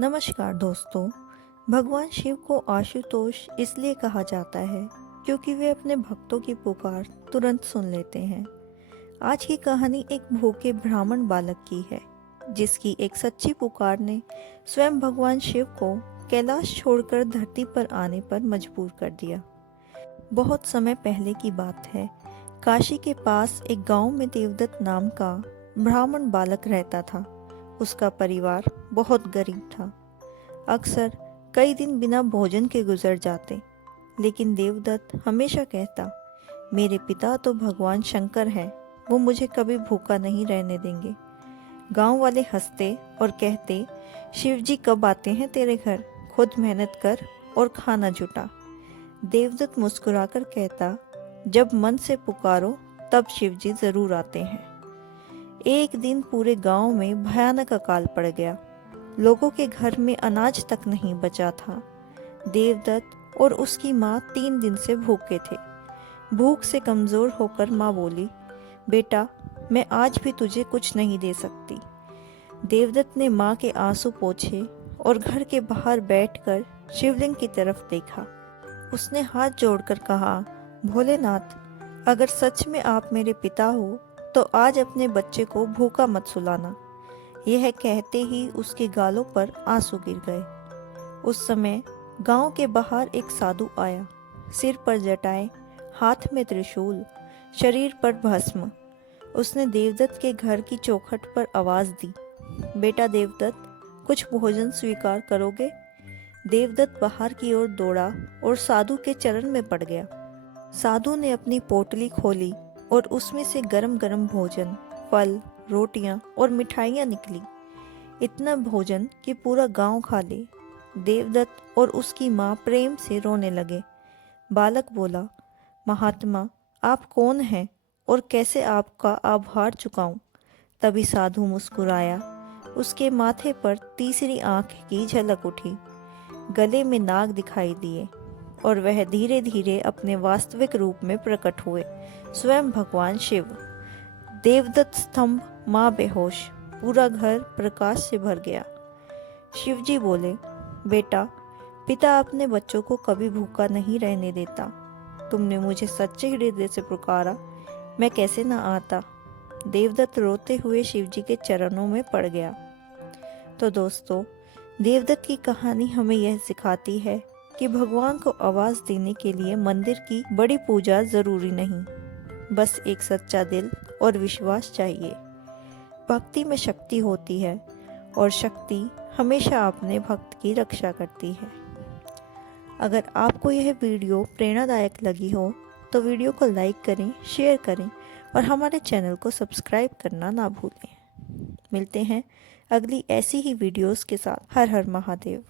नमस्कार दोस्तों। भगवान शिव को आशुतोष इसलिए कहा जाता है क्योंकि वे अपने भक्तों की पुकार तुरंत सुन लेते हैं। आज की कहानी एक भूखे ब्राह्मण बालक की है जिसकी एक सच्ची पुकार ने स्वयं भगवान शिव को कैलाश छोड़कर धरती पर आने पर मजबूर कर दिया। बहुत समय पहले की बात है। काशी के पास एक गांव में देवदत्त नाम का ब्राह्मण बालक रहता था। उसका परिवार बहुत गरीब था। अक्सर कई दिन बिना भोजन के गुजर जाते, लेकिन देवदत्त हमेशा कहता, मेरे पिता तो भगवान शंकर हैं, वो मुझे कभी भूखा नहीं रहने देंगे। गांव वाले हंसते और कहते, शिव जी कब आते हैं तेरे घर, खुद मेहनत कर और खाना जुटा। देवदत्त मुस्कुराकर कहता, जब मन से पुकारो तब शिव जी जरूर आते हैं। एक दिन पूरे गांव में भयानक अकाल पड़ गया। लोगों के घर में अनाज तक नहीं बचा था। देवदत्त और उसकी माँ 3 दिन से भूखे थे। भूख से कमजोर होकर माँ बोली, बेटा मैं आज भी तुझे कुछ नहीं दे सकती। देवदत्त ने माँ के आंसू पोंछे और घर के बाहर बैठकर शिवलिंग की तरफ देखा। उसने हाथ जोड़कर कहा, भोलेनाथ, अगर सच में आप मेरे पिता हो तो आज अपने बच्चे को भूखा मत सुलाना। यह कहते ही उसके गालों पर आंसू गिर गए। उस समय गांव के बाहर एक साधु आया, सिर पर जटाएं, हाथ में त्रिशूल, शरीर पर भस्म। उसने देवदत्त के घर की चौखट पर आवाज दी, बेटा देवदत्त, कुछ भोजन स्वीकार करोगे? देवदत्त बाहर की ओर दौड़ा और साधु के चरण में पड़ गया। साधु ने अपनी पोटली खोली और उसमें से गरम गरम भोजन, फल, रोटियां और मिठाइयां निकली। इतना भोजन कि पूरा गांव खा ले। देवदत्त और उसकी माँ प्रेम से रोने लगे। बालक बोला, महात्मा, आप कौन हैं और कैसे आपका आभार चुकाऊं? तभी साधु मुस्कुराया। उसके माथे पर तीसरी आंख की झलक उठी। गले में नाग दिखाई दिए और वह धीरे धीरे अपने वास्तविक रूप में प्रकट हुए, स्वयं भगवान शिव। देवदत्त स्तंभ, माँ बेहोश, पूरा घर प्रकाश से भर गया। शिवजी बोले, बेटा, पिता अपने बच्चों को कभी भूखा नहीं रहने देता। तुमने मुझे सच्चे हृदय से पुकारा, मैं कैसे ना आता। देवदत्त रोते हुए शिवजी के चरणों में पड़ गया। तो दोस्तों, देवदत्त की कहानी हमें यह सिखाती है कि भगवान को आवाज देने के लिए मंदिर की बड़ी पूजा जरूरी नहीं, बस एक सच्चा दिल और विश्वास चाहिए। भक्ति में शक्ति होती है और शक्ति हमेशा अपने भक्त की रक्षा करती है। अगर आपको यह वीडियो प्रेरणादायक लगी हो तो वीडियो को लाइक करें, शेयर करें और हमारे चैनल को सब्सक्राइब करना ना भूलें। मिलते हैं अगली ऐसी ही वीडियोस के साथ। हर हर महादेव।